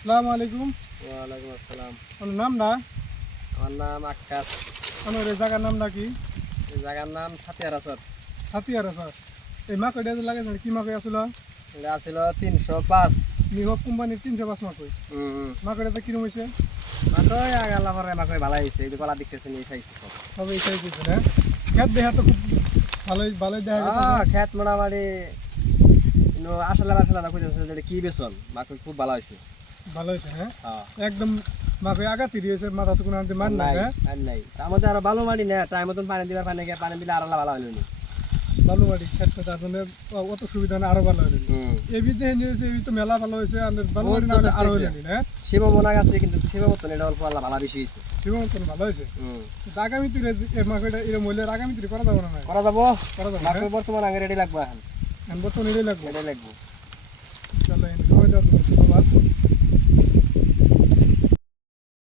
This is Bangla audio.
আসসালামু আলাইকুম। ওয়ালাইকুম আসসালাম। আপনার নাম না? আমার নাম আক্কাস। আপনার এই জায়গার নাম নাকি? এই জায়গার নাম সাতিয়ারাসর। হাতিয়ারা স্যার। এই মাকড় লাগাইছেন কি মাকড় আসলো? এটা ছিল 305। নিহব কোম্পানির 305 মাকড়। মাকড়টা কিরম হয়েছে? মাকড় আগালা পরে মাকড় ভালো হয়েছে, এই যে গলা দেখতেছেন এই খাইছে সব। তবে এই সাইজ দিয়েছেন হ্যাঁ? খেত দেখা তো খুব ভালোই ভালোই দেখা গেছে। খেত মোটামুটি আসলে আসলে না কইতেছে যে কি বেসন মাকড় খুব ভালো হয়েছে। ভালো হয়েছে হ্যাঁ? হ্যাঁ একদম মাকড় আগাতি দিয়েছে, মাথা তো কোনো আনতে মান না নাই হ্যাঁ? আর নাই। তার মধ্যে আরো ভালো মাটি না, টাইম মতন পানি দিবার পানি গিয়ে পানি দিলে আরো ভালো হলো নি। ভালো মাটি খেতে তার জন্য অত সুবিধা না, আরো ভালো হলো। এই বীজ দেখে নিয়েছে, এই তো মেলা ভালো হয়েছে, আর ভালো মাটি না হলে আরো হলো নি হ্যাঁ? শিব মনে গেছে কিন্তু শিব মতন এটা অল্প আল্লাহ ভালো বেশি হয়েছে। জীবন ভালো হয়েছে। আগামীতে এই মাকড়টা এরকম হইলে আগামীতে করা যাবে না? করা যাবো। করা যাবে মাকড় বর্তমান আগে রেডি লাগবে এখন। বর্তমানে এটাই লাগবে। রেডি লাগবে।